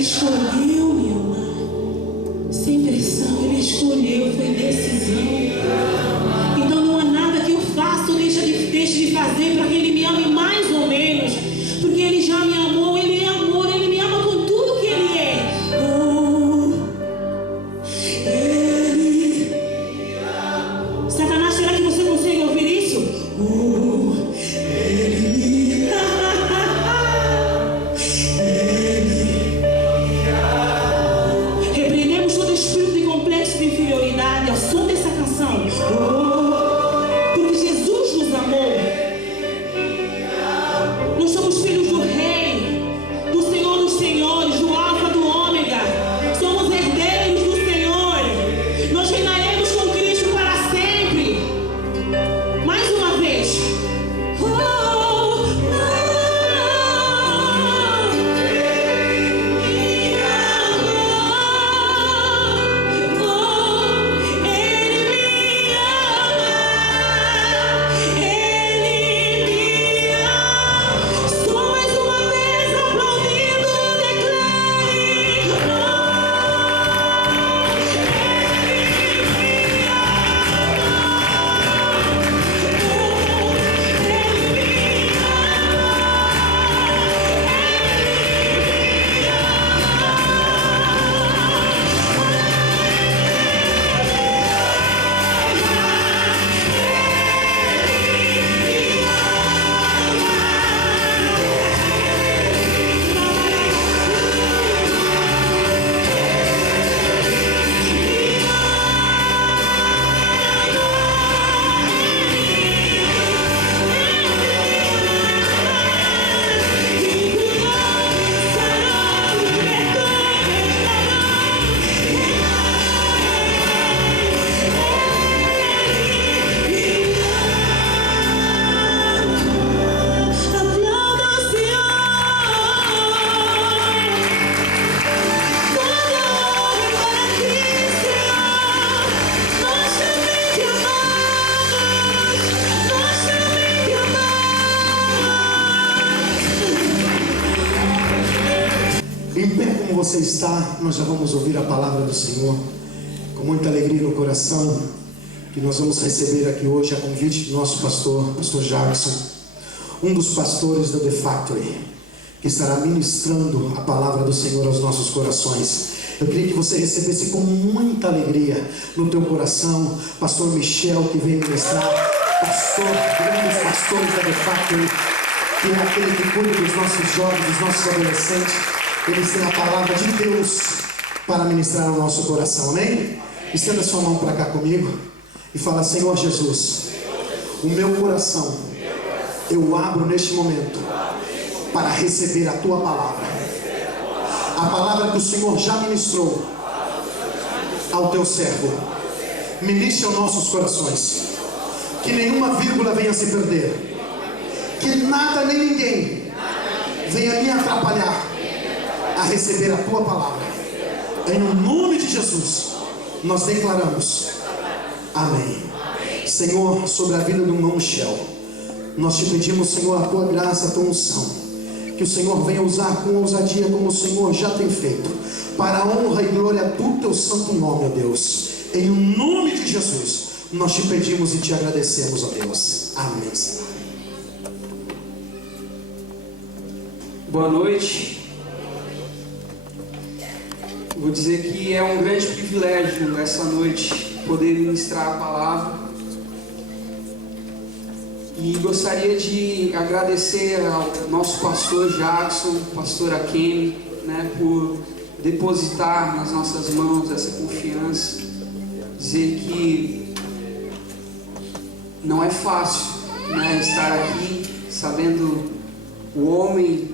escolheu me amar. Sem pressão, Ele escolheu, foi decisão. Então não há nada que eu faça ou deixe de fazer para que Ele me ame mais ou menos. Porque Ele já me amou, Ele é amor, Ele me ama com tudo que Ele é. Ele. Satanás, será que você consegue ouvir isso? Ele me repreendemos todo espírito de complexo de inferioridade ao som dessa canção. Porque Jesus nos amou. Nós somos filhos do Rei, do Senhor dos Senhores, do Alfa, do Ômega. Somos herdeiros do Senhor. Nós reinaremos com Cristo para sempre. Mais uma vez. Em pé como você está, nós já vamos ouvir a palavra do Senhor com muita alegria no coração, que nós vamos receber aqui hoje a convite do nosso pastor Jackson, um dos pastores da The Factory, que estará ministrando a palavra do Senhor aos nossos corações. Eu queria que você recebesse com muita alegria no teu coração pastor Michel, que vem ministrar, um dos pastores da The Factory, que é aquele que cuida dos nossos jovens, dos nossos adolescentes. Eles têm a palavra de Deus para ministrar ao nosso coração, amém? Estenda sua mão para cá comigo e fala: Senhor Jesus, o meu coração eu abro neste momento para receber a tua palavra, a palavra que o Senhor já ministrou ao teu servo. Ministre aos nossos corações, que nenhuma vírgula venha se perder, que nada nem ninguém venha me atrapalhar a receber a tua palavra. Em nome de Jesus nós declaramos amém. Senhor, sobre a vida do irmão Michel, nós te pedimos, Senhor, a tua graça, a tua unção, que o Senhor venha usar com ousadia como o Senhor já tem feito, para a honra e glória do teu santo nome, ó Deus. Em nome de Jesus nós te pedimos e te agradecemos, ó Deus. Amém, Senhor. Boa noite. Vou dizer que é um grande privilégio essa noite poder ministrar a palavra. E gostaria de agradecer ao nosso pastor Jackson, pastora Kemi, por depositar nas nossas mãos essa confiança. Dizer que não é fácil, estar aqui sabendo o homem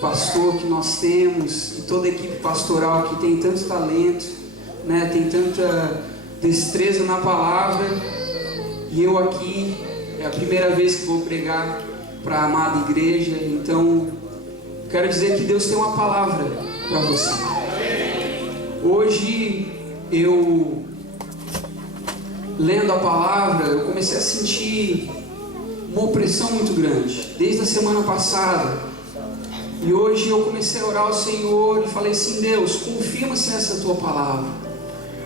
pastor que nós temos e toda a equipe pastoral que tem tanto talento, tem tanta destreza na palavra, e eu aqui é a primeira vez que vou pregar para a amada igreja. Então quero dizer que Deus tem uma palavra para você. Hoje eu, lendo a palavra, eu comecei a sentir uma opressão muito grande. Desde a semana passada E hoje eu comecei a orar ao Senhor e falei assim: Deus, confirma-se essa tua palavra,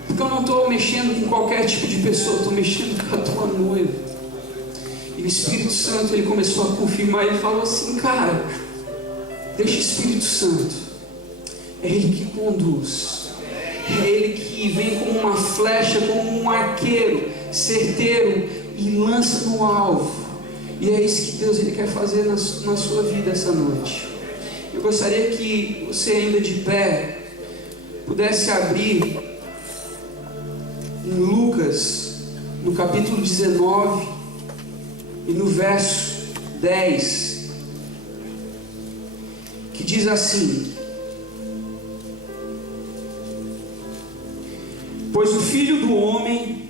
porque eu não estou mexendo com qualquer tipo de pessoa, estou mexendo com a tua noiva. E o Espírito Santo, ele começou a confirmar. Ele falou assim: cara, deixa o Espírito Santo, é Ele que conduz, é Ele que vem como uma flecha, como um arqueiro certeiro e lança no alvo. E é isso que Deus, ele quer fazer na sua vida essa noite. Eu gostaria que você, ainda de pé, pudesse abrir em Lucas, no capítulo 19 e no verso 10, que diz assim: pois o Filho do Homem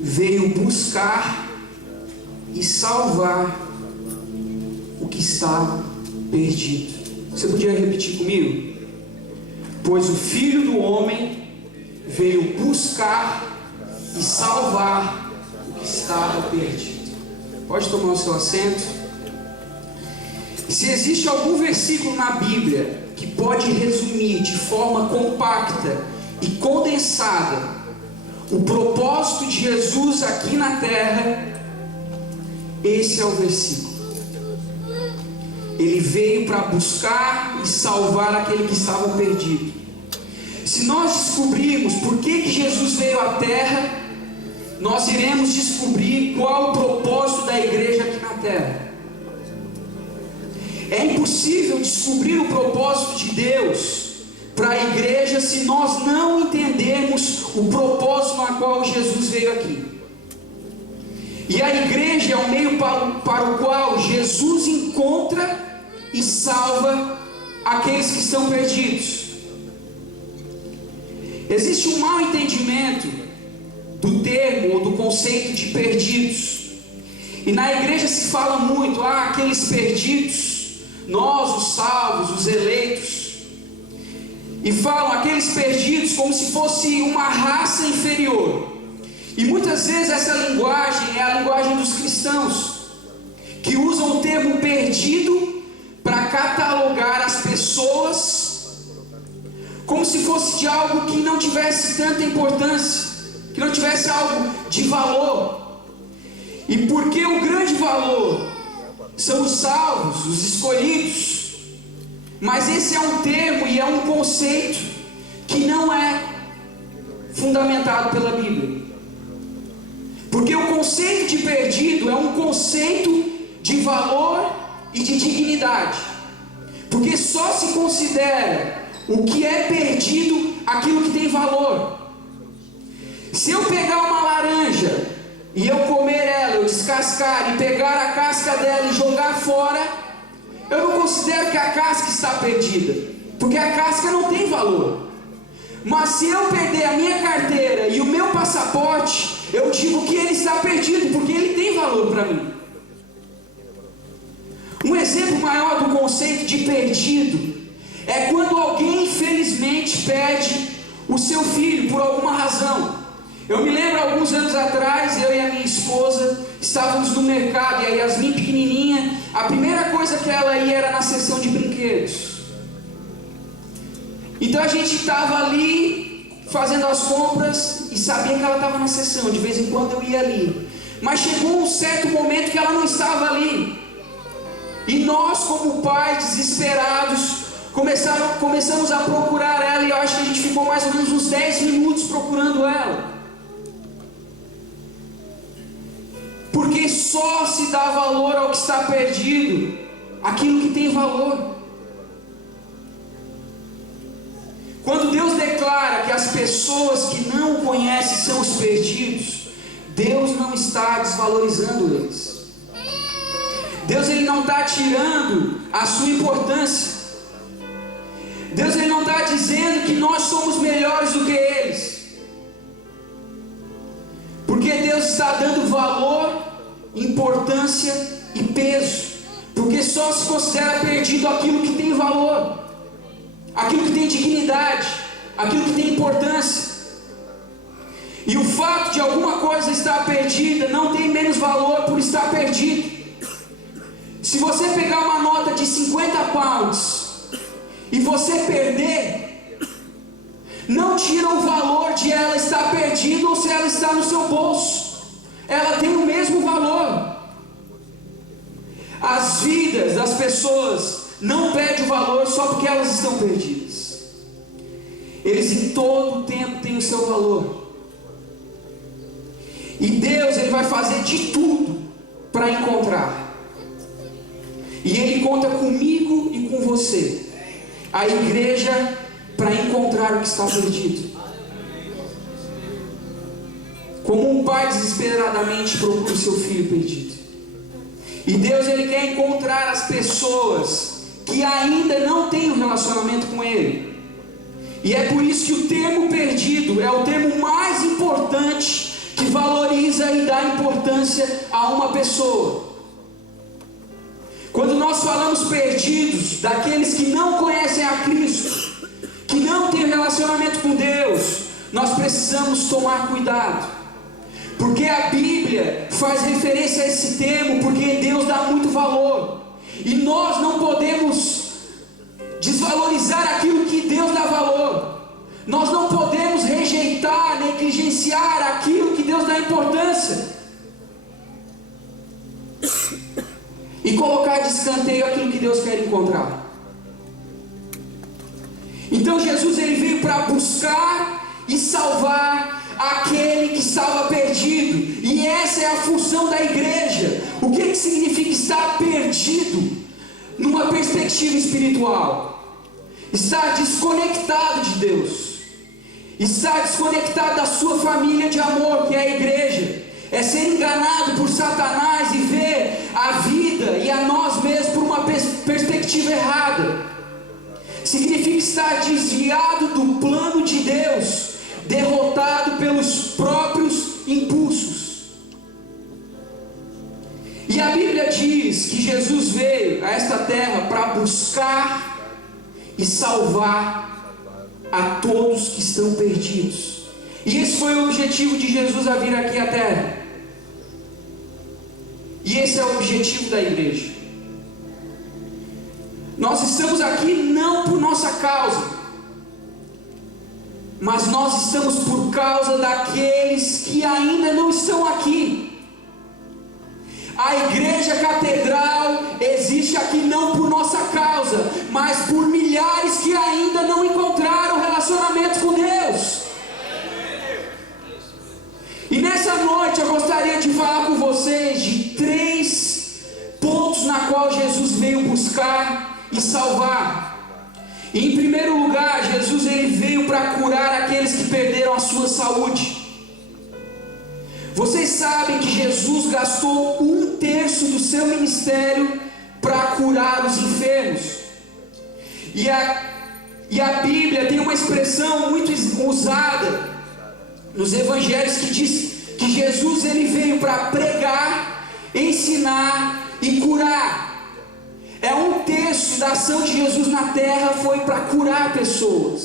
veio buscar e salvar o que estava perdido. Você podia repetir comigo? Pois o Filho do Homem veio buscar e salvar o que estava perdido. Pode tomar o seu assento. Se existe algum versículo na Bíblia que pode resumir de forma compacta e condensada o propósito de Jesus aqui na terra, esse é o versículo. Ele veio para buscar e salvar aquele que estava perdido. Se nós descobrirmos por que Jesus veio à terra, nós iremos descobrir qual o propósito da igreja aqui na terra. É impossível descobrir o propósito de Deus para a igreja se nós não entendermos o propósito na qual Jesus veio aqui. E a igreja é o meio para o qual Jesus encontra e salva aqueles que estão perdidos. Existe um mau entendimento do termo ou do conceito de perdidos. E na igreja se fala muito: aqueles perdidos, nós os salvos, os eleitos. E falam aqueles perdidos como se fosse uma raça inferior. E muitas vezes essa linguagem é a linguagem dos cristãos, que usam o termo perdido para catalogar as pessoas como se fosse de algo que não tivesse tanta importância, que não tivesse algo de valor. E porque o grande valor são os salvos, os escolhidos, mas esse é um termo e é um conceito que não é fundamentado pela Bíblia. Porque o conceito de perdido é um conceito de valor e de dignidade. Porque só se considera o que é perdido aquilo que tem valor. Se eu pegar uma laranja e eu comer ela, eu descascar e pegar a casca dela e jogar fora, eu não considero que a casca está perdida, porque a casca não tem valor. Mas se eu perder a minha carteira e o meu passaporte, eu digo que ele está perdido, porque ele tem valor para mim. Um exemplo maior do conceito de perdido é quando alguém infelizmente perde o seu filho por alguma razão. Eu me lembro, alguns anos atrás, eu e a minha esposa estávamos no mercado e a Yasmin pequenininha, a primeira coisa que ela ia era na seção de brinquedos. Então a gente estava ali fazendo as compras e sabia que ela estava na seção. De vez em quando eu ia ali, mas chegou um certo momento que ela não estava ali, e nós, como pais desesperados, começamos a procurar ela. E eu acho que a gente ficou mais ou menos uns 10 minutos procurando ela, porque só se dá valor ao que está perdido, aquilo que tem valor. Quando Deus declara que as pessoas que não o conhecem são os perdidos, Deus não está desvalorizando eles. Deus, ele não está tirando a sua importância. Deus, ele não está dizendo que nós somos melhores do que eles, porque Deus está dando valor, importância e peso, porque só se considera perdido aquilo que tem valor, aquilo que tem dignidade, aquilo que tem importância. E o fato de alguma coisa estar perdida não tem menos valor por estar perdido. Se você pegar uma nota de 50 pounds e você perder, não tira o valor de ela estar perdida ou se ela está no seu bolso. Ela tem o mesmo valor. As vidas das pessoas não perdem o valor só porque elas estão perdidas. Eles em todo o tempo têm o seu valor. E Deus, Ele vai fazer de tudo para encontrar. E Ele conta comigo e com você, a igreja, para encontrar o que está perdido. Como um pai desesperadamente procura o seu filho perdido. E Deus, Ele quer encontrar as pessoas que ainda não têm um relacionamento com Ele. E é por isso que o termo perdido é o termo mais importante que valoriza e dá importância a uma pessoa. Quando nós falamos perdidos, daqueles que não conhecem a Cristo, que não têm relacionamento com Deus, nós precisamos tomar cuidado. Porque a Bíblia faz referência a esse termo, porque Deus dá muito valor. E nós não podemos desvalorizar aquilo que Deus dá valor. Nós não podemos rejeitar, negligenciar aquilo que Deus dá importância. E colocar de escanteio aquilo que Deus quer encontrar. Então Jesus, Ele veio para buscar e salvar aquele que estava perdido. E essa é a função da igreja. O que significa estar perdido? Numa perspectiva espiritual, estar desconectado de Deus, estar desconectado da sua família de amor, que é a igreja. É ser enganado por Satanás e ver a vida e a nós mesmos por uma perspectiva errada. Significa estar desviado do plano de Deus, derrotado pelos próprios impulsos. E a Bíblia diz que Jesus veio a esta terra para buscar e salvar a todos que estão perdidos. E esse foi o objetivo de Jesus a vir aqui à terra. E esse é o objetivo da igreja. Nós estamos aqui não por nossa causa, mas nós estamos por causa daqueles que ainda não estão aqui. A igreja catedral existe aqui não por nossa causa, mas por milhares que ainda não encontraram relacionamento com Deus. E nessa noite eu gostaria de falar com vocês de 3 pontos na qual Jesus veio buscar e salvar. E em primeiro lugar, Jesus, Ele veio para curar aqueles que perderam a sua saúde. Vocês sabem que Jesus gastou 1/3 do seu ministério para curar os enfermos. E a Bíblia tem uma expressão muito usada nos evangelhos que diz que Jesus, Ele veio para pregar, ensinar e curar. 1/3 da ação de Jesus na terra foi para curar pessoas.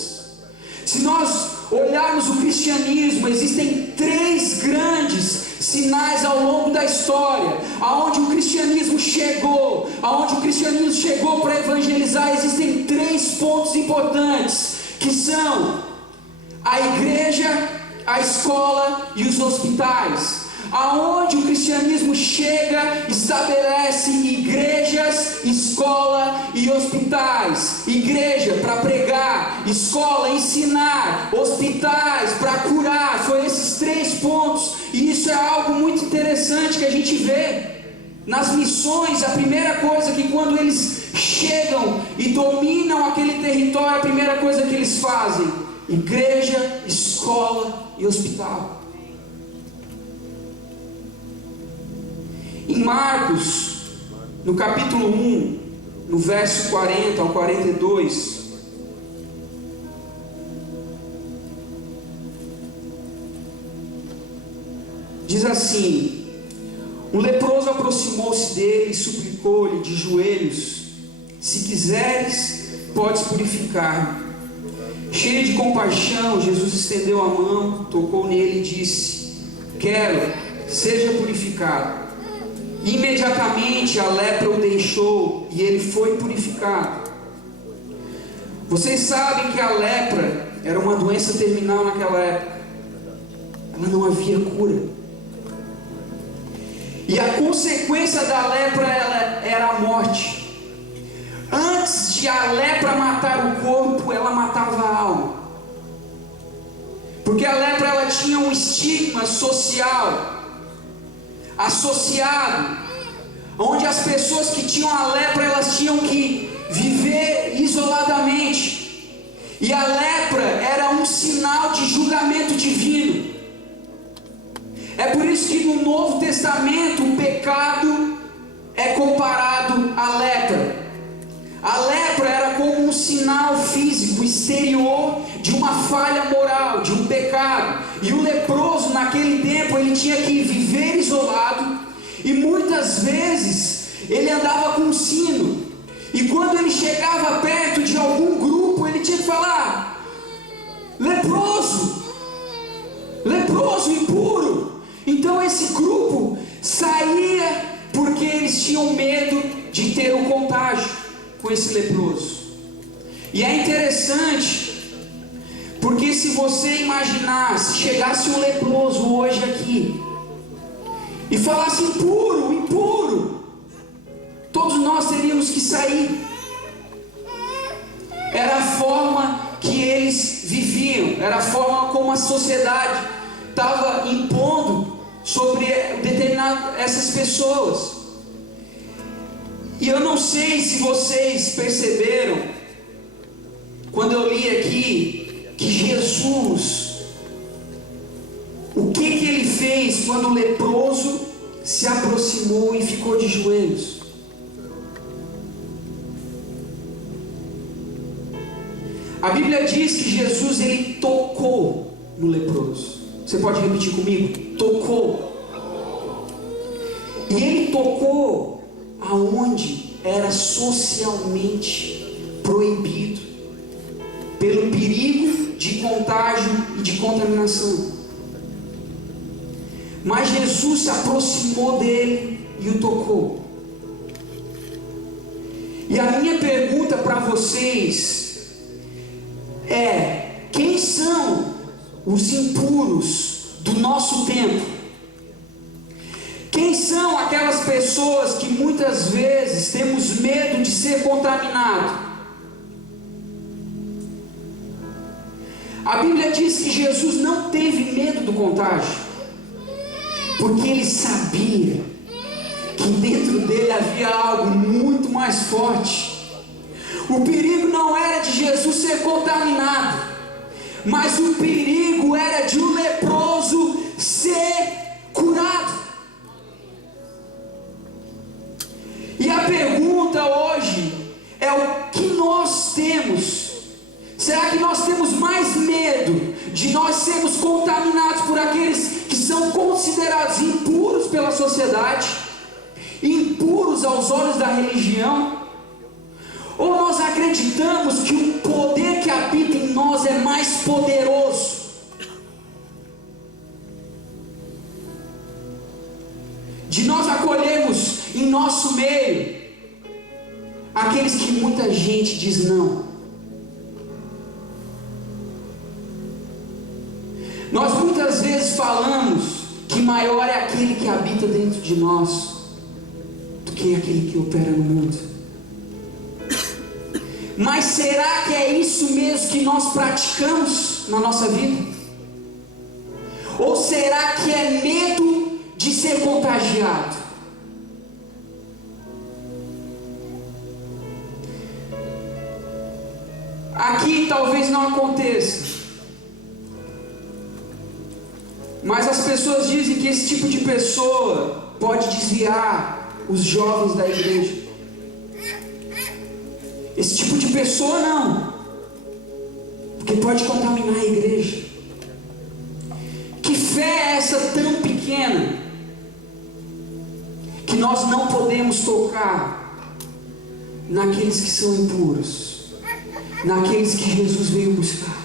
Se nós olharmos o cristianismo, existem 3 grandes sinais ao longo da história, aonde o cristianismo chegou para evangelizar. Existem 3 pontos importantes, que são a igreja, a escola e os hospitais. Aonde o cristianismo chega, estabelece igrejas, escola e hospitais. Igreja para pregar, escola ensinar, hospitais para curar. Foi esses 3 pontos. E isso é algo muito interessante que a gente vê nas missões. A primeira coisa que quando eles chegam e dominam aquele território, a primeira coisa que eles fazem: igreja, escola e hospital. Em Marcos, no capítulo 1, no verso 40 ao 42, diz assim: um leproso aproximou-se dele e suplicou-lhe de joelhos: se quiseres, podes purificar. Cheio de compaixão, Jesus estendeu a mão, tocou nele e disse: quero, seja purificado. Imediatamente a lepra o deixou e ele foi purificado. Vocês sabem que a lepra era uma doença terminal naquela época. Ela não havia cura. E a consequência da lepra era a morte. Antes de a lepra matar o corpo, ela matava a alma. Porque a lepra ela tinha um estigma social associado, onde as pessoas que tinham a lepra elas tinham que viver isoladamente. E a lepra era um sinal de julgamento divino. É por isso que no Novo Testamento o pecado é comparado à lepra. A lepra era como um sinal físico exterior de uma falha moral, de um pecado. E o leproso naquele tempo ele tinha que viver isolado, e muitas vezes ele andava com um sino. E quando ele chegava perto de algum grupo, ele tinha que falar: leproso, leproso, impuro. Então esse grupo saía porque eles tinham medo de ter o contágio com esse leproso. E é interessante, porque se você imaginar, se chegasse um leproso hoje aqui e falasse impuro, impuro, todos nós teríamos que sair. Era a forma que eles viviam, era a forma como a sociedade estava impondo sobre essas pessoas. E eu não sei se vocês perceberam, quando eu li aqui, que Jesus, o que ele fez quando o leproso se aproximou e ficou de joelhos? A Bíblia diz que Jesus ele tocou no leproso. Você pode repetir comigo? Tocou. E ele tocou aonde era socialmente proibido, pelo perigo de contágio e de contaminação. Mas Jesus se aproximou dele e o tocou. E a minha pergunta para vocês é: quem são os impuros do nosso tempo? Quem são aquelas pessoas que muitas vezes temos medo de ser contaminado? A Bíblia diz que Jesus não teve medo do contágio, porque ele sabia que dentro dele havia algo muito mais forte. O perigo não era de Jesus ser contaminado, mas o perigo era de um leproso ser curado. E a pergunta hoje é: o que nós temos? Será que nós temos mais medo de nós sermos contaminados por aqueles que são considerados impuros pela sociedade, impuros aos olhos da religião? Ou nós acreditamos que o poder que habita em nós é mais poderoso? De nós acolhermos em nosso meio aqueles que muita gente diz não. Nós muitas vezes falamos que maior é aquele que habita dentro de nós do que aquele que opera no mundo. Mas será que é isso mesmo que nós praticamos na nossa vida? Ou será que é medo de ser contagiado? Aqui talvez não aconteça, mas as pessoas dizem que esse tipo de pessoa pode desviar os jovens da igreja. Esse tipo de pessoa não, porque pode contaminar a igreja. Que fé é essa tão pequena que nós não podemos tocar naqueles que são impuros, naqueles que Jesus veio buscar?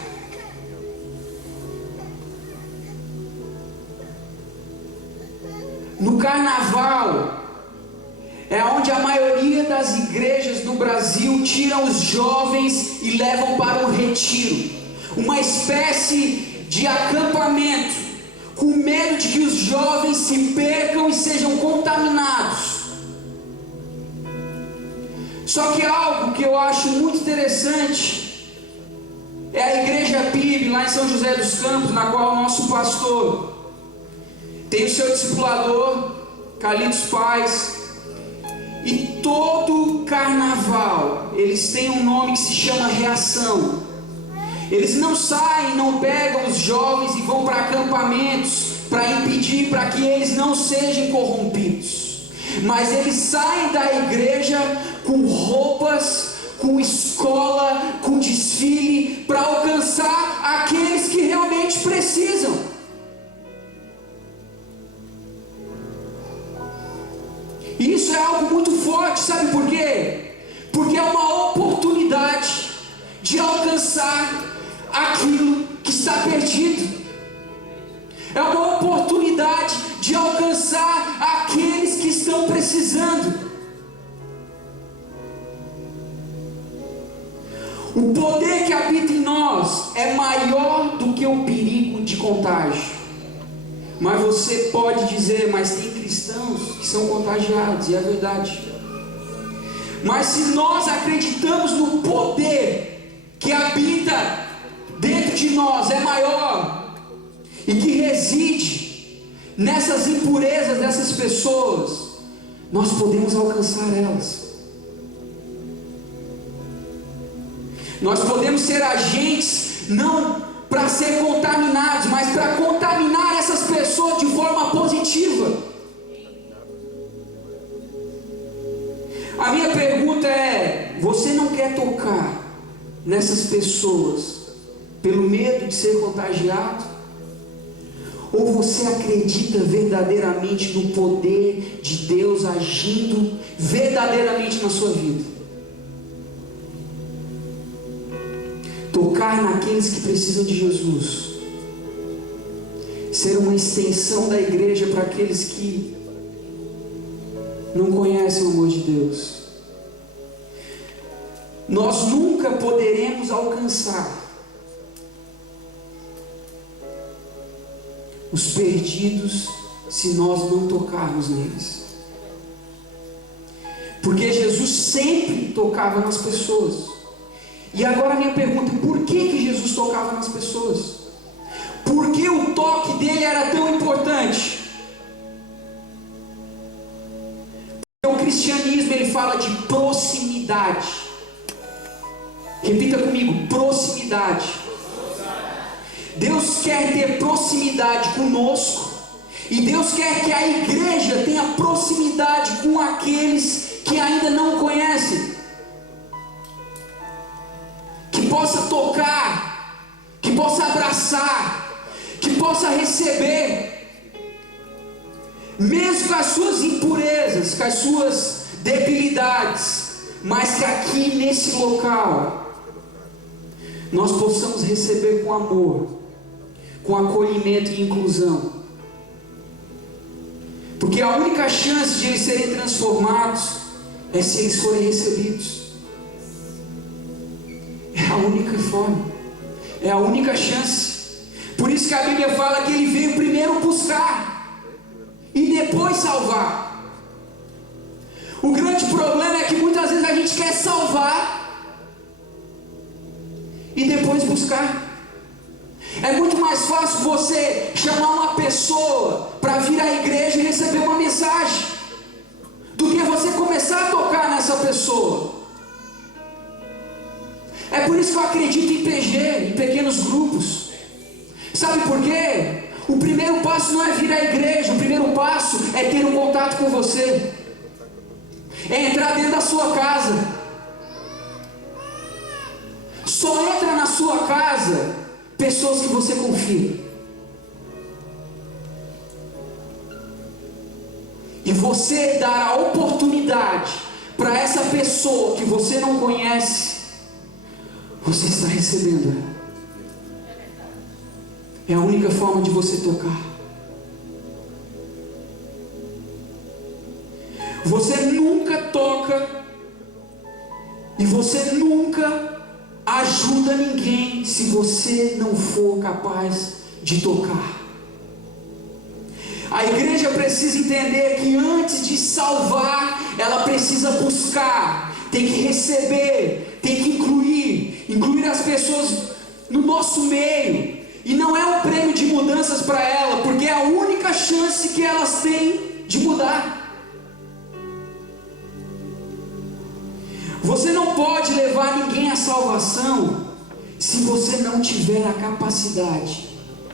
No carnaval, é onde a maioria das igrejas no Brasil tiram os jovens e levam para um retiro, uma espécie de acampamento, com medo de que os jovens se percam e sejam contaminados. Só que algo que eu acho muito interessante é a igreja PIB lá em São José dos Campos, na qual o nosso pastor tem o seu discipulador, Carlitos Paz, e todo carnaval eles têm um nome que se chama Reação. Eles não saem, não pegam os jovens e vão para acampamentos para impedir para que eles não sejam corrompidos, mas eles saem da igreja com roupas, com escola, com desfile, para alcançar aqueles que realmente precisam. E isso é algo muito forte, sabe por quê? Porque é uma oportunidade de alcançar aquilo que está perdido. É uma oportunidade de alcançar aqueles que estão precisando. O poder que habita em nós é maior do que o perigo de contágio. Mas você pode dizer, mas tem cristãos que são contagiados, e é verdade. Mas se nós acreditamos no poder que habita dentro de nós, é maior, e que reside nessas impurezas dessas pessoas, nós podemos alcançar elas. Nós podemos ser agentes, não para ser contaminados, mas para contaminar essas pessoas de forma positiva. A minha pergunta é: você não quer tocar nessas pessoas pelo medo de ser contagiado? Ou você acredita verdadeiramente no poder de Deus agindo verdadeiramente na sua vida? Tocar naqueles que precisam de Jesus, ser uma extensão da igreja para aqueles que não conhecem o amor de Deus. Nós nunca poderemos alcançar os perdidos se nós não tocarmos neles, porque Jesus sempre tocava nas pessoas. E agora a minha pergunta: por que Jesus tocava nas pessoas? Por que o toque dele era tão importante? Porque o cristianismo, ele fala de proximidade. Repita comigo: proximidade. Deus quer ter proximidade conosco, e Deus quer que a igreja tenha proximidade com aqueles que ainda não conhecem, que possa tocar, que possa abraçar, que possa receber, mesmo com as suas impurezas, com as suas debilidades, mas que aqui nesse local nós possamos receber com amor, com acolhimento e inclusão, porque a única chance de eles serem transformados é se eles forem recebidos. É a única forma, é a única chance. Por isso que a Bíblia fala que ele veio primeiro buscar e depois salvar. O grande problema é que muitas vezes a gente quer salvar e depois buscar. É muito mais fácil você chamar uma pessoa para vir à igreja e receber uma mensagem, do que você começar a tocar nessa pessoa. É por isso que eu acredito em PG, em pequenos grupos. Sabe por quê? O primeiro passo não é vir à igreja, o primeiro passo é ter um contato com você, é entrar dentro da sua casa. Só entra na sua casa pessoas que você confia, e você dar a oportunidade para essa pessoa que você não conhece, você está recebendo ela. É a única forma de você tocar. Você nunca toca e você nunca ajuda ninguém se você não for capaz de tocar. A igreja precisa entender que antes de salvar, ela precisa buscar, tem que receber, tem que incluir as pessoas no nosso meio. E não é um prêmio de mudanças para ela, porque é a única chance que elas têm de mudar. Você não pode levar ninguém à salvação se você não tiver a capacidade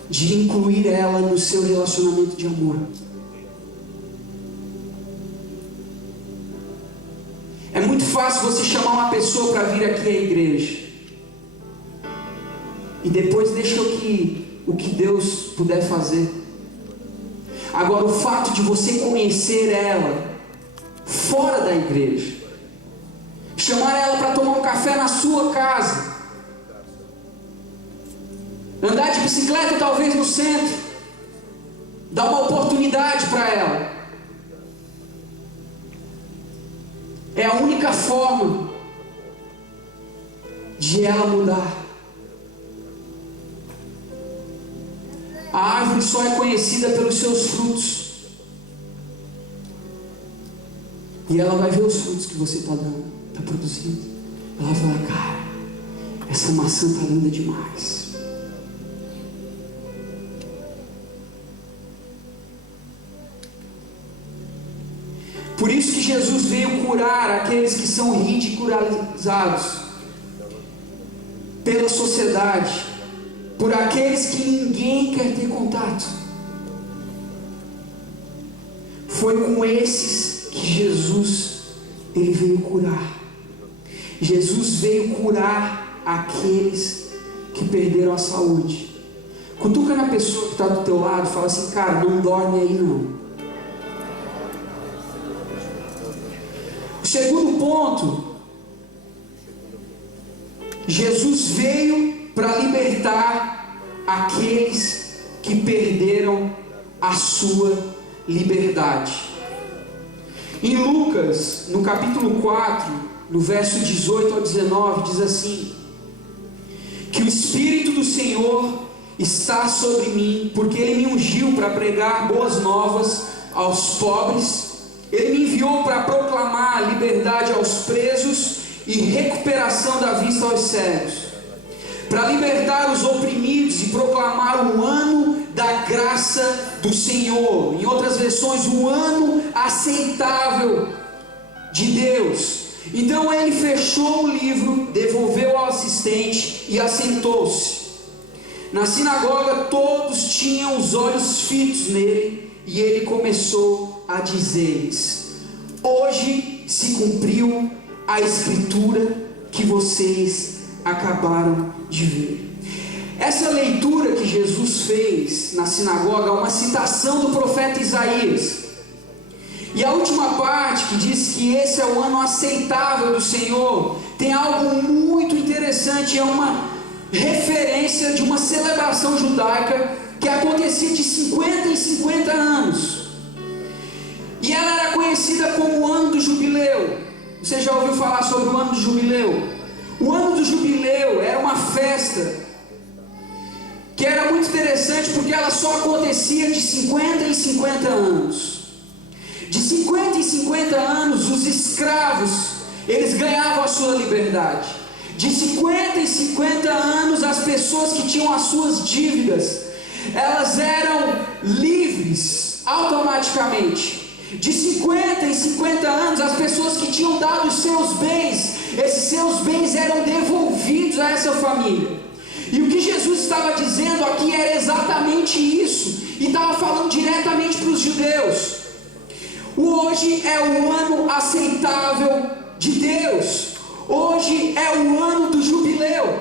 de incluir ela no seu relacionamento de amor. É muito fácil você chamar uma pessoa para vir aqui à igreja e depois deixa o que Deus puder fazer. Agora, o fato de você conhecer ela fora da igreja, chamar ela para tomar um café na sua casa, andar de bicicleta talvez no centro, dar uma oportunidade para ela, é a única forma de ela mudar. A árvore só é conhecida pelos seus frutos, e ela vai ver os frutos que você está dando, está produzindo. Ela vai falar: cara, essa maçã está linda demais. Por isso que Jesus veio curar aqueles que são ridicularizados pela sociedade, por aqueles que ninguém quer ter contato. Foi com esses que Jesus veio curar. Jesus veio curar aqueles que perderam a saúde. Cutuca na pessoa que está do teu lado e fala assim: cara, não dorme aí não. O segundo ponto, Jesus veio para libertar aqueles que perderam a sua liberdade. Em Lucas, no capítulo 4, no verso 18 ao 19, diz assim: que o Espírito do Senhor está sobre mim, porque Ele me ungiu para pregar boas novas aos pobres. Ele me enviou para proclamar liberdade aos presos e recuperação da vista aos cegos, para libertar os oprimidos e proclamar o ano da graça do Senhor. Em outras versões, o ano aceitável de Deus. Então ele fechou o livro, devolveu ao assistente e assentou-se. Na sinagoga todos tinham os olhos fitos nele, e ele começou a dizer-lhes: hoje se cumpriu a escritura que vocês acabaram de ver. Essa leitura que Jesus fez na sinagoga é uma citação do profeta Isaías. E a última parte, que diz que esse é o ano aceitável do Senhor, tem algo muito interessante. É uma referência de uma celebração judaica que acontecia de 50 em 50 anos. E ela era conhecida como o ano do jubileu. Você já ouviu falar sobre o ano do jubileu? O ano do jubileu era uma festa que era muito interessante, porque ela só acontecia de 50 em 50 anos. De 50 em 50 anos, os escravos, eles ganhavam a sua liberdade. De 50 em 50 anos, as pessoas que tinham as suas dívidas, elas eram livres automaticamente. De 50 em 50 anos, as pessoas que tinham dado os seus bens, esses seus bens eram devolvidos a essa família. E o que Jesus estava dizendo aqui era exatamente isso, e estava falando diretamente para os judeus. Hoje é o ano aceitável de Deus. Hoje é o ano do jubileu.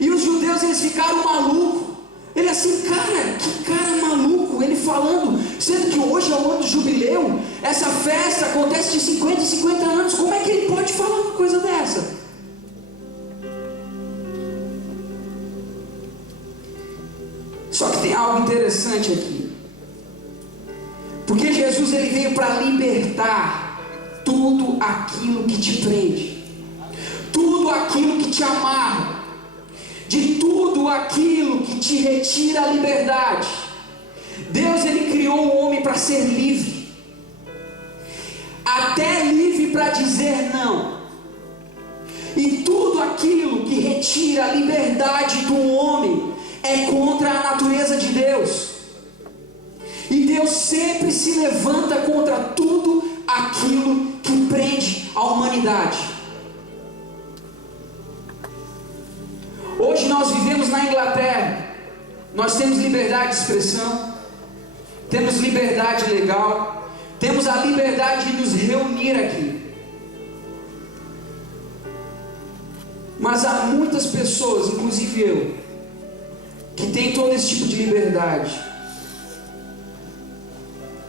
E os judeus, eles ficaram malucos. Ele assim: cara, que cara maluco, ele falando, sendo que hoje é o ano do jubileu, essa festa acontece de 50 em 50 anos, como é que ele pode falar uma coisa dessa? Só que tem algo interessante aqui, porque Jesus ele veio para libertar tudo aquilo que te prende, tudo aquilo que te amarra, de tudo aquilo que te retira a liberdade. Deus, Ele criou o homem para ser livre, até livre para dizer não. E tudo aquilo que retira a liberdade do homem é contra a natureza de Deus. E Deus sempre se levanta contra tudo aquilo que prende a humanidade. Hoje nós vivemos na Inglaterra, nós temos liberdade de expressão, temos liberdade legal, temos a liberdade de nos reunir aqui. Mas há muitas pessoas, inclusive eu, que tem todo esse tipo de liberdade,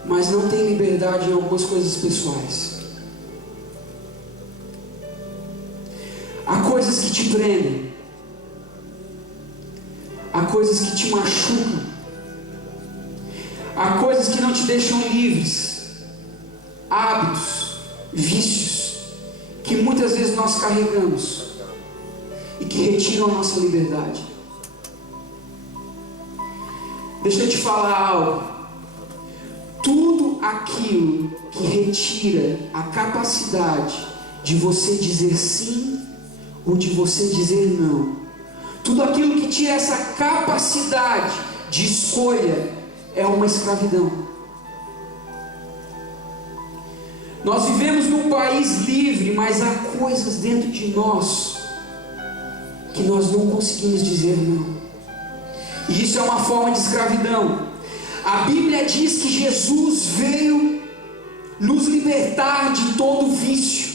mas não tem liberdade em algumas coisas pessoais. Há coisas que te prendem, há coisas que te machucam, há coisas que não te deixam livres, hábitos, vícios, que muitas vezes nós carregamos e que retiram a nossa liberdade. Deixa eu te falar algo. Tudo aquilo que retira a capacidade de você dizer sim ou de você dizer não, tudo aquilo que tira essa capacidade de escolha, é uma escravidão. Nós vivemos num país livre, mas há coisas dentro de nós que nós não conseguimos dizer não. E isso é uma forma de escravidão. A Bíblia diz que Jesus veio nos libertar de todo vício,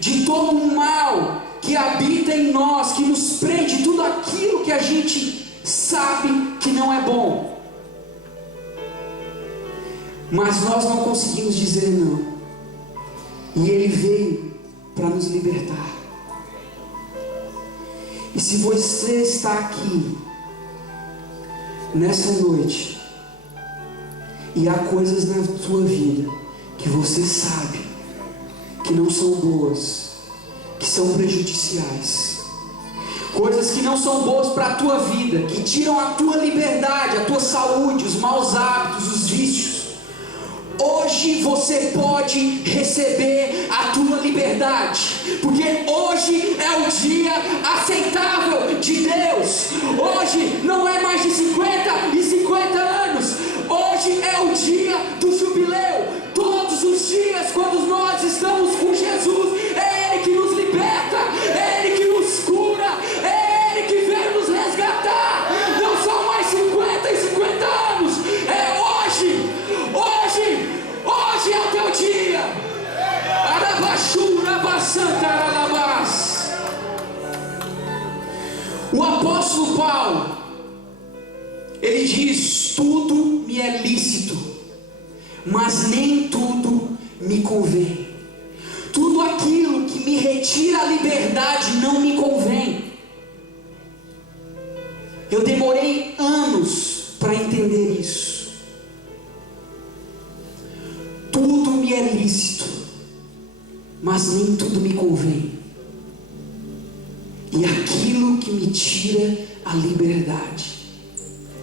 de todo o mal que habita em nós, que nos prende, tudo aquilo que a gente sabe que não é bom, mas nós não conseguimos dizer não. E Ele veio para nos libertar. E se você está aqui nessa noite e há coisas na sua vida que você sabe que não são boas, que são prejudiciais, coisas que não são boas para a tua vida, que tiram a tua liberdade, a tua saúde, os maus hábitos, os vícios, hoje você pode receber a tua liberdade, porque hoje é o dia aceitável de Deus. Hoje não é mais de 50 e 50 anos, hoje é o dia do jubileu. Todos os dias, quando nós estamos com Jesus, é Ele que nos liberta, é Ele que nos cura, é Ele que veio nos resgatar. Não são mais 50 e 50 anos, é hoje é o teu dia. O apóstolo Paulo, ele diz: tudo me é lícito, mas nem tudo me convém. Tudo aquilo que me retira a liberdade não me convém. Eu demorei anos para entender isso. Tudo me é lícito, mas nem tudo me convém. E aquilo que me tira a liberdade,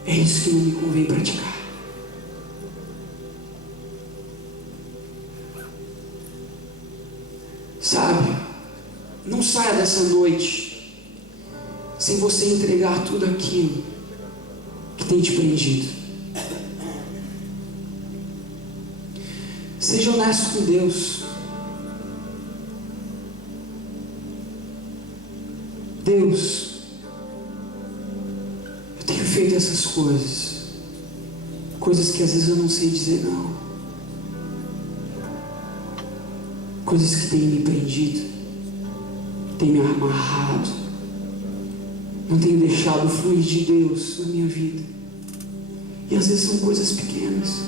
é isso que não me convém praticar. Sabe, não saia dessa noite sem você entregar tudo aquilo que tem te prendido. Seja honesto com Deus. Deus, eu tenho feito essas coisas que às vezes eu não sei dizer não, coisas que têm me prendido, têm me amarrado, não tenho deixado o fluir de Deus na minha vida. E às vezes são coisas pequenas.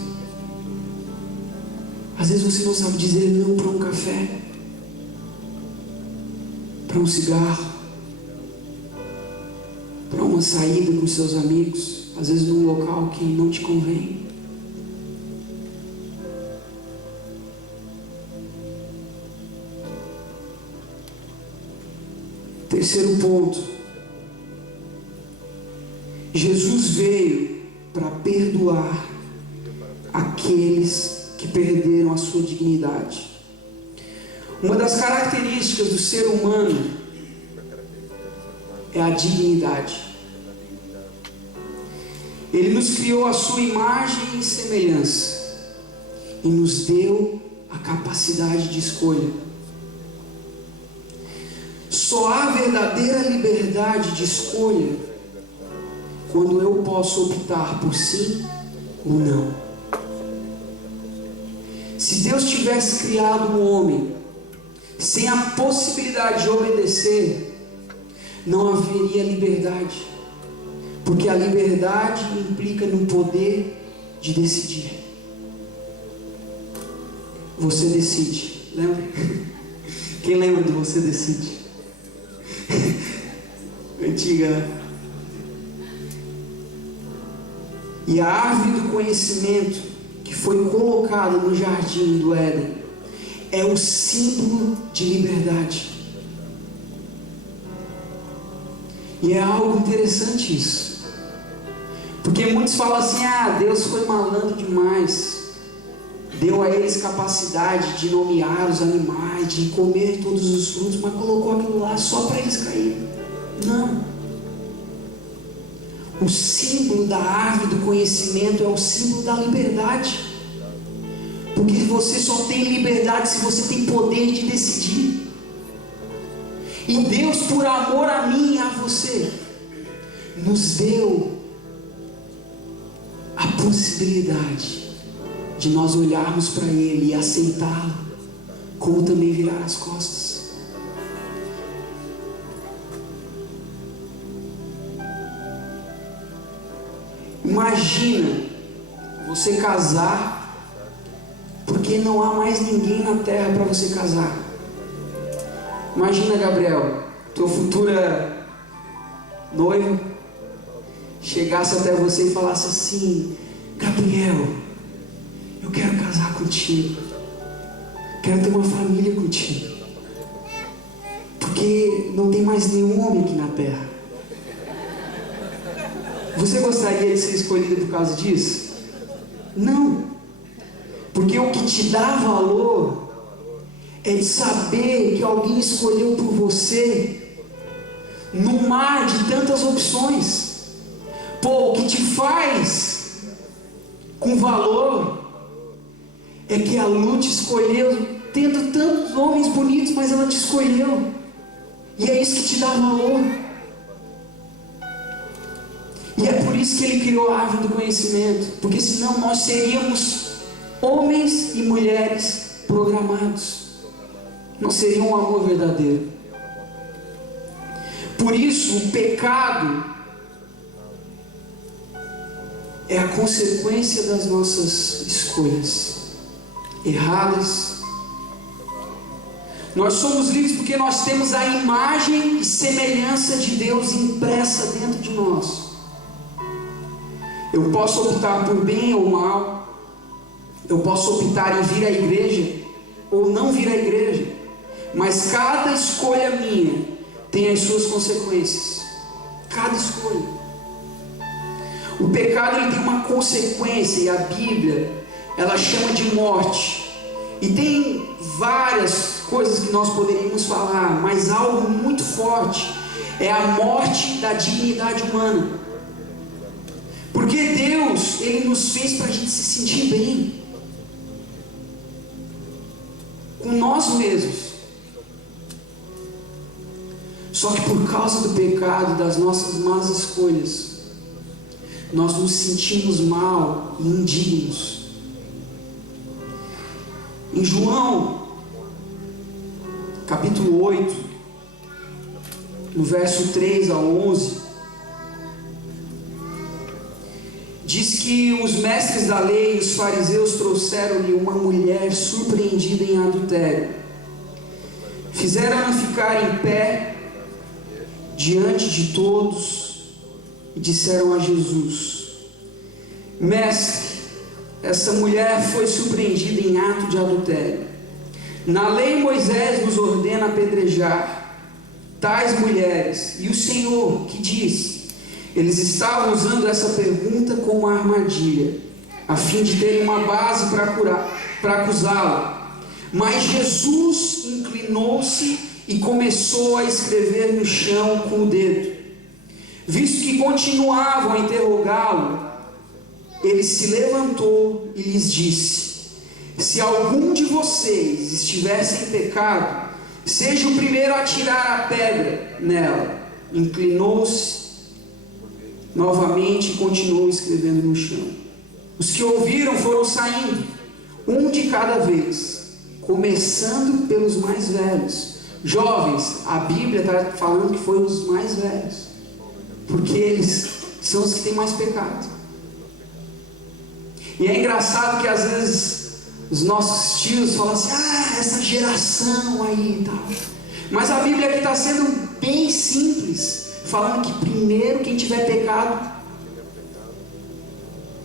Às vezes você não sabe dizer não para um café, para um cigarro, para uma saída com seus amigos, às vezes num local que não te convém. Terceiro ponto. Jesus veio para perdoar aqueles que perderam a sua dignidade. Uma das características do ser humano é a dignidade. Ele nos criou à sua imagem e semelhança e nos deu a capacidade de escolha. Só há verdadeira liberdade de escolha quando eu posso optar por sim ou não. Se Deus tivesse criado um homem sem a possibilidade de obedecer, não haveria liberdade, porque a liberdade implica no poder de decidir. Você decide, lembra? Quem lembra do Você Decide? Antiga, né? E a árvore do conhecimento que foi colocada no jardim do Éden é o símbolo de liberdade. E é algo interessante isso, porque muitos falam assim: Deus foi malandro demais, deu a eles capacidade de nomear os animais, de comer todos os frutos, mas colocou aquilo lá só para eles caírem. Não. O símbolo da árvore do conhecimento é o símbolo da liberdade, porque você só tem liberdade se você tem poder de decidir. E Deus, por amor a mim e a você, nos deu a possibilidade de nós olharmos para Ele e aceitá-lo, como também virar as costas. Imagina você casar, porque não há mais ninguém na terra para você casar. Imagina, Gabriel, tua futura noiva chegasse até você e falasse assim: Gabriel, eu quero casar contigo, quero ter uma família contigo, porque não tem mais nenhum homem aqui na terra. Você gostaria de ser escolhido por causa disso? Não, porque o que te dá valor é de saber que alguém escolheu por você no mar de tantas opções. O que te faz com valor é que a Lu te escolheu, tendo tantos homens bonitos, mas ela te escolheu, e é isso que te dá valor. E é por isso que Ele criou a árvore do conhecimento, porque senão nós seríamos homens e mulheres programados, não seria um amor verdadeiro. Por isso o pecado é a consequência das nossas escolhas erradas. Nós somos livres porque nós temos a imagem e semelhança de Deus impressa dentro de nós. Eu posso optar por bem ou mal, eu posso optar em vir à igreja ou não vir à igreja, mas cada escolha minha tem as suas consequências. Cada escolha. O pecado, ele tem uma consequência, e a Bíblia, ela chama de morte. E tem várias coisas que nós poderíamos falar, mas algo muito forte é a morte da dignidade humana. Porque Deus, Ele nos fez para a gente se sentir bem com nós mesmos. Só que por causa do pecado, das nossas más escolhas, nós nos sentimos mal e indignos. Em João, capítulo 8, no verso 3 a 11, diz que os mestres da lei e os fariseus trouxeram-lhe uma mulher surpreendida em adultério. Fizeram-na ficar em pé diante de todos e disseram a Jesus: Mestre, essa mulher foi surpreendida em ato de adultério. Na lei Moisés nos ordena apedrejar. tais mulheres? E o Senhor, que diz? Eles estavam usando essa pergunta como uma armadilha, a fim de terem uma base para acusá-lo. Mas Jesus inclinou-se e começou a escrever no chão com o dedo. Visto que continuavam a interrogá-lo, ele se levantou e lhes disse: se algum de vocês estiver sem pecado, seja o primeiro a tirar a pedra nela. Inclinou-se novamente e continuou escrevendo no chão. Os que ouviram foram saindo, um de cada vez, começando pelos mais velhos. Jovens, a Bíblia está falando que foram os mais velhos, porque eles são os que têm mais pecado. E é engraçado que às vezes os nossos tios falam assim: essa geração aí e tal. Mas a Bíblia aqui está sendo bem simples, falando que primeiro quem tiver pecado,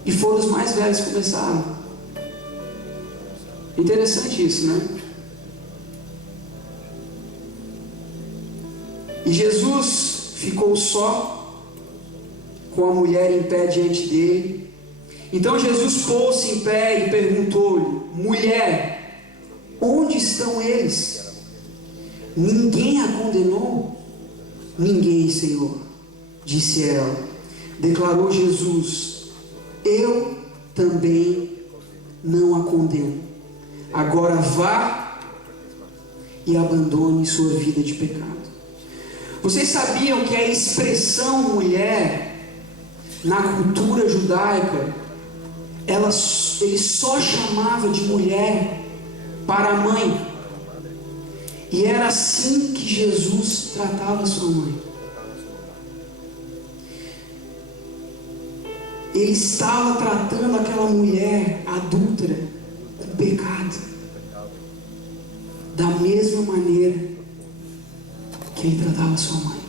e foram os mais velhos que começaram. Interessante isso, né? E Jesus ficou só, com a mulher em pé diante dele. Então Jesus pôs-se em pé e perguntou-lhe: mulher, onde estão eles? Ninguém a condenou? Ninguém, Senhor, disse ela. Declarou Jesus: eu também não a condeno. Agora vá e abandone sua vida de pecado. Vocês sabiam que a expressão mulher, na cultura judaica, ele só chamava de mulher para a mãe, e era assim que Jesus tratava sua mãe. Ele estava tratando aquela mulher adúltera com pecado da mesma maneira que ele tratava sua mãe.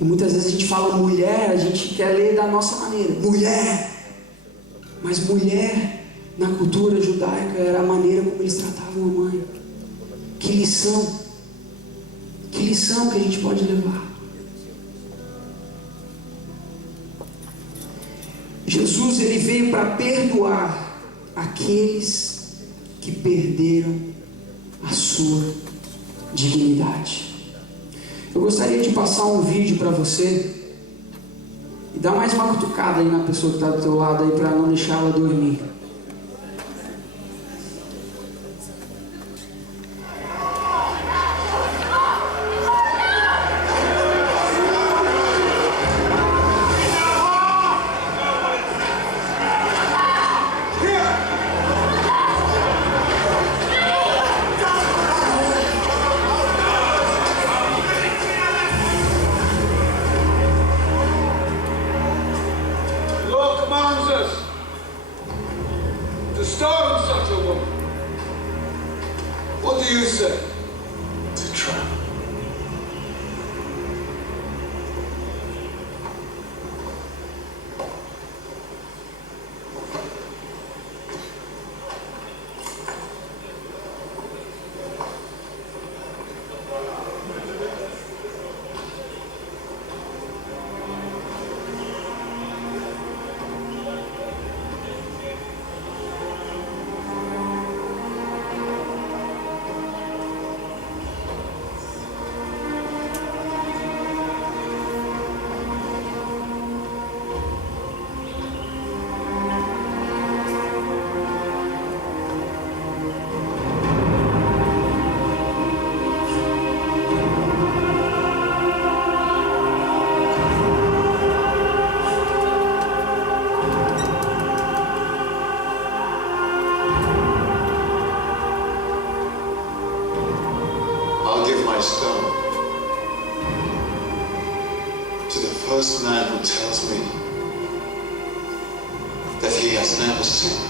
E muitas vezes a gente fala mulher, a gente quer ler da nossa maneira, mulher. Mas mulher, na cultura judaica, era a maneira como eles tratavam a mãe. Que lição que a gente pode levar. Jesus, ele veio para perdoar aqueles que perderam a sua dignidade. Eu gostaria de passar um vídeo para você e dar mais uma cutucada aí na pessoa que está do teu lado aí, para não deixar ela dormir. First man who tells me that he has never sinned.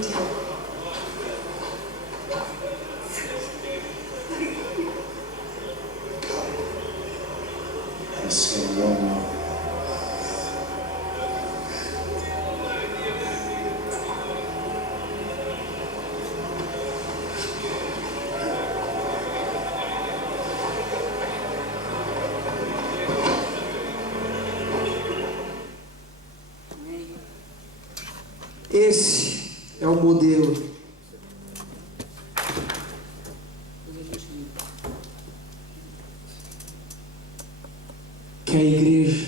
modelo. Senhor, esse é o modelo. Que a igreja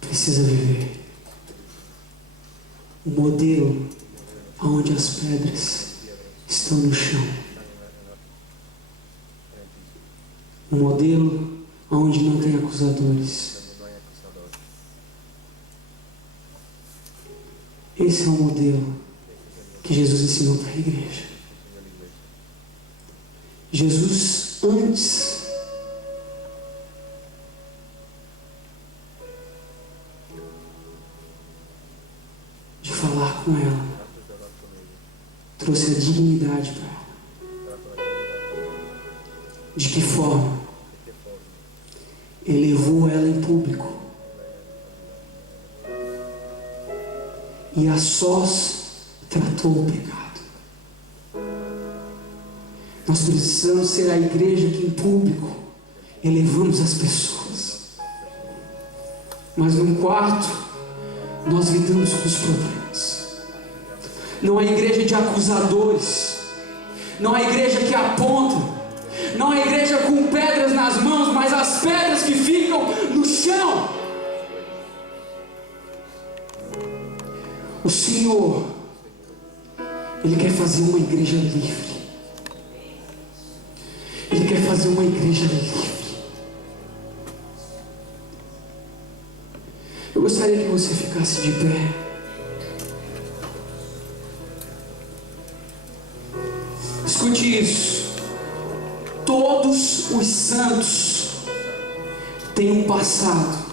precisa viver. Um modelo onde as pedras estão no chão. Um modelo onde não tem acusadores. Esse é o modelo que Jesus ensinou para a igreja. Jesus, antes de falar com ela, trouxe a dignidade para ela. De que forma? Elevou ela em público. E a sós tratou o pecado. Nós precisamos ser a igreja que em público elevamos as pessoas. Mas no quarto, nós lidamos com os problemas. Não é igreja de acusadores. Não é igreja que aponta. Não é igreja com pedras nas mãos, mas as pedras que ficam no chão. O Senhor, Ele quer fazer uma igreja livre. Ele quer fazer uma igreja livre. Eu gostaria que você ficasse de pé. Escute isso. Todos os santos têm um passado.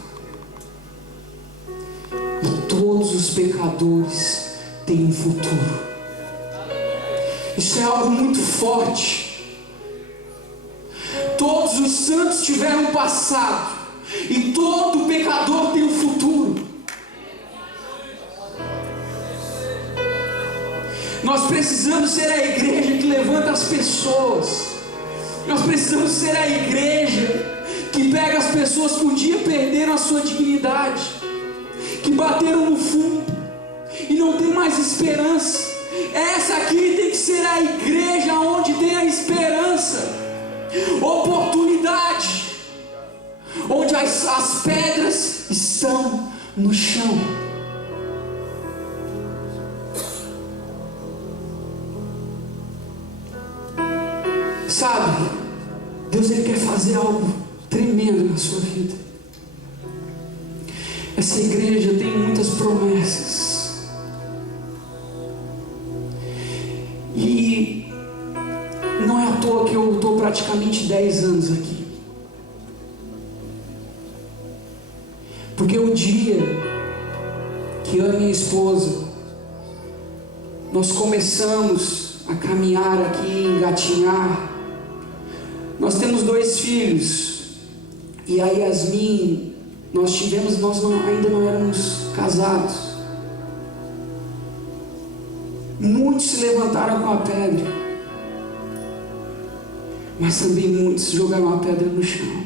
E todos os pecadores têm um futuro. Isso é algo muito forte. Todos os santos tiveram um passado. E todo pecador tem um futuro. Nós precisamos ser a igreja que levanta as pessoas. Nós precisamos ser a igreja que pega as pessoas que um dia perderam a sua dignidade, que bateram no fundo e não tem mais esperança. Essa aqui tem que ser a igreja onde tem a esperança, oportunidade, onde as pedras estão no chão. Sabe, Deus Ele quer fazer algo tremendo na sua vida. Essa igreja tem muitas promessas. E não é à toa que eu estou praticamente 10 anos aqui. Porque o dia que eu e minha esposa nós começamos a caminhar aqui, engatinhar, nós temos 2 filhos. E a Yasmin, ainda não éramos casados. Muitos se levantaram com a pedra, mas também muitos jogaram a pedra no chão.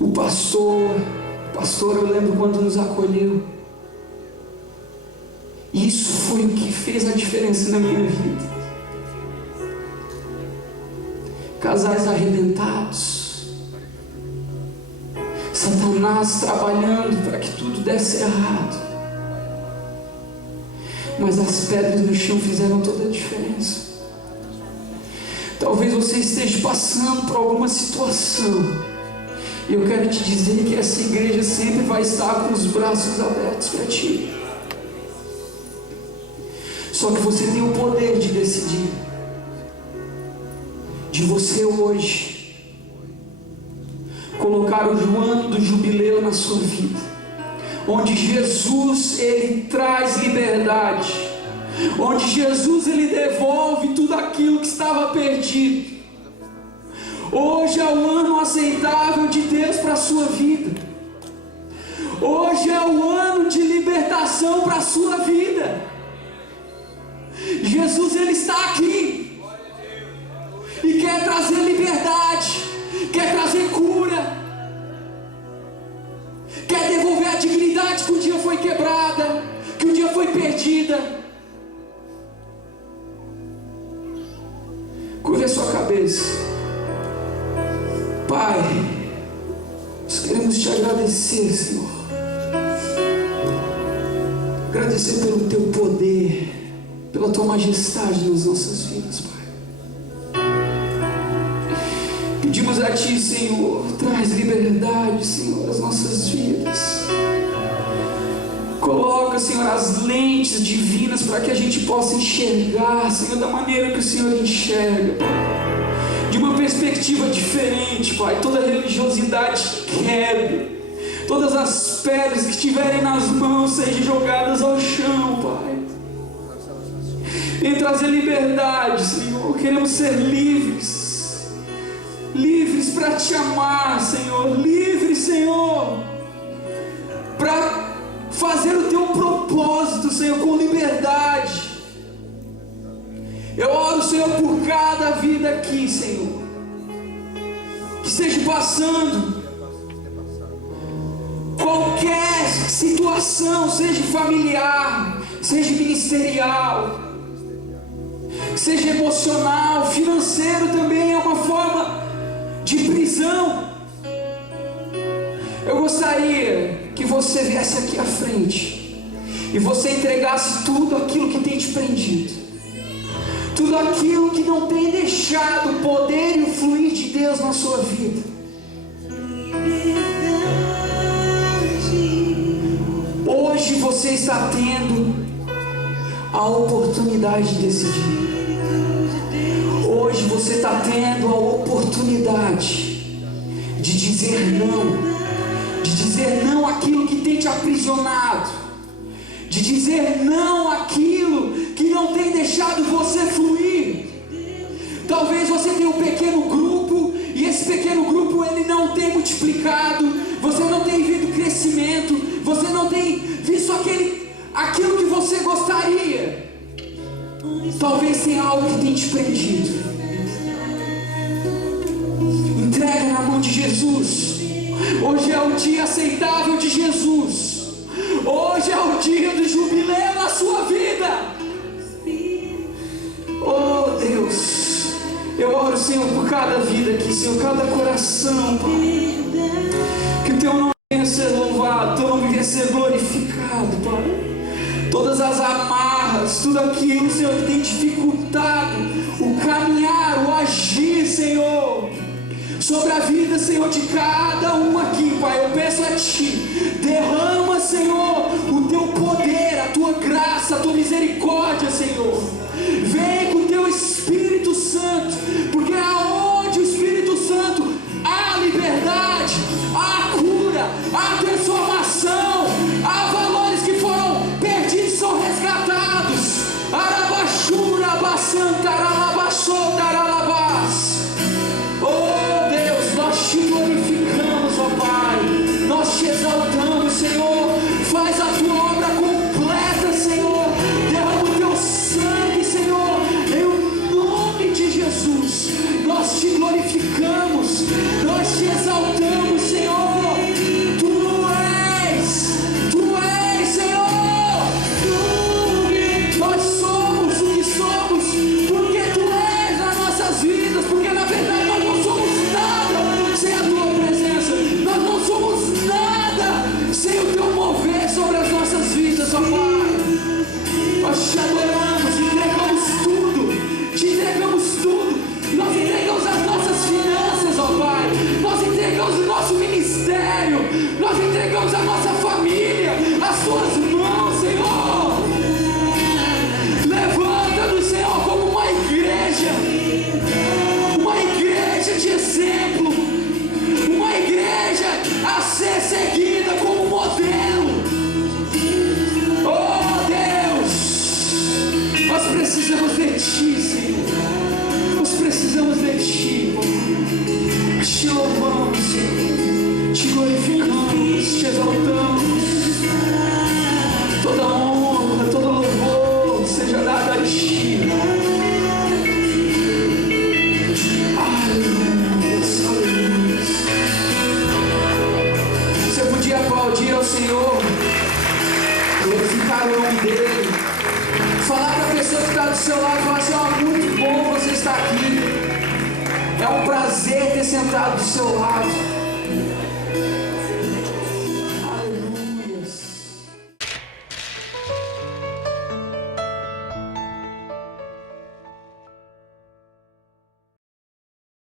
O pastor, eu lembro quando nos acolheu. Isso foi o que fez a diferença na minha vida. Casais arrebentados, Satanás trabalhando para que tudo desse errado, mas as pedras no chão fizeram toda a diferença. Talvez você esteja passando por alguma situação, e eu quero te dizer que essa igreja sempre vai estar com os braços abertos para ti. Só que você tem o poder de decidir, de você hoje colocar o ano do jubileu na sua vida, onde Jesus, Ele traz liberdade, onde Jesus, Ele devolve tudo aquilo que estava perdido. Hoje é o ano aceitável de Deus para a sua vida. Hoje é o ano de libertação para a sua vida. Jesus, Ele está aqui e quer trazer liberdade, quer trazer cura, quer devolver a dignidade que um dia foi quebrada, que um dia foi perdida. Curve a sua cabeça. Pai, nós queremos te agradecer, Senhor. Agradecer pelo teu poder, pela tua majestade nas nossas vidas, Pai. Pedimos a ti, Senhor, traz liberdade, Senhor, às nossas vidas. Coloca, Senhor, as lentes divinas para que a gente possa enxergar, Senhor, da maneira que o Senhor enxerga, Pai. De uma perspectiva diferente, Pai. Toda religiosidade quebre. Todas as pedras que estiverem nas mãos sejam jogadas ao chão, Pai. Vem trazer liberdade, Senhor. Queremos ser livres. Livres para te amar, Senhor. Livres, Senhor, para fazer o teu propósito, Senhor, com liberdade. Eu oro, Senhor, por cada vida aqui, Senhor, que esteja passando qualquer situação, seja familiar, seja ministerial, seja emocional, financeiro também é uma forma de prisão. Eu gostaria que você viesse aqui à frente e você entregasse tudo aquilo que tem te prendido, tudo aquilo que não tem deixado o poder e o fluir de Deus na sua vida. Hoje você está tendo a oportunidade de decidir. Hoje você está tendo a oportunidade de dizer não àquilo que tem te aprisionado, de dizer não àquilo que não tem deixado você fluir. Talvez você tenha um pequeno grupo e esse pequeno grupo ele não tem multiplicado, você não tem visto crescimento, você não tem visto aquilo que você gostaria. Talvez tenha algo que tem te prendido. Entrega na mão de Jesus. Hoje é o dia aceitável de Jesus. Hoje é o dia do jubileu na sua vida. Oh Deus, eu oro, Senhor, por cada vida aqui, Senhor, cada coração, Pai. Que o teu nome venha ser louvado, teu nome venha ser glorificado, Pai. Todas as amarras, tudo aquilo, Senhor, que tem dificultado o caminhar, o agir, Senhor, sobre a vida, Senhor, de cada um aqui, Pai. Eu peço a Ti, derrama, Senhor, o Teu poder, a Tua graça, a Tua misericórdia, Senhor. Vem com o Teu Espírito Santo, porque aonde o Espírito Santo há liberdade, há cura, há transformação, há valores que foram perdidos, são resgatados. Arabachura, Bassanta, Aralabassota, Aralabás. Oh Deus, nós te glorificamos, ó Pai, nós te exaltamos, Senhor. Faz a tua obra completa, Senhor. Derrama o teu sangue, Senhor, em nome de Jesus. Nós te glorificamos, nós te exaltamos, Senhor. Tu és, Senhor. Nós somos o que somos porque Tu és nas nossas vidas, porque na verdade nós não somos nada sem a Tua presença, nós não somos nada sem o Teu mover sobre as nossas vidas, ó Pai. Nós te adoramos, entregamos tudo, te entregamos tudo. Nós entregamos as nossas finanças, ó Pai. Nós entregamos o nosso ministério, nós entregamos a nossa família, as Tuas mãos, Senhor. Levanta-nos, Senhor, como uma igreja de exemplo, uma igreja a ser seguida como modelo. aplaudir ao Senhor, glorificar o nome dEle, falar para a pessoa que está do seu lado, falar assim: ó, muito bom você estar aqui, é um prazer ter sentado do seu lado.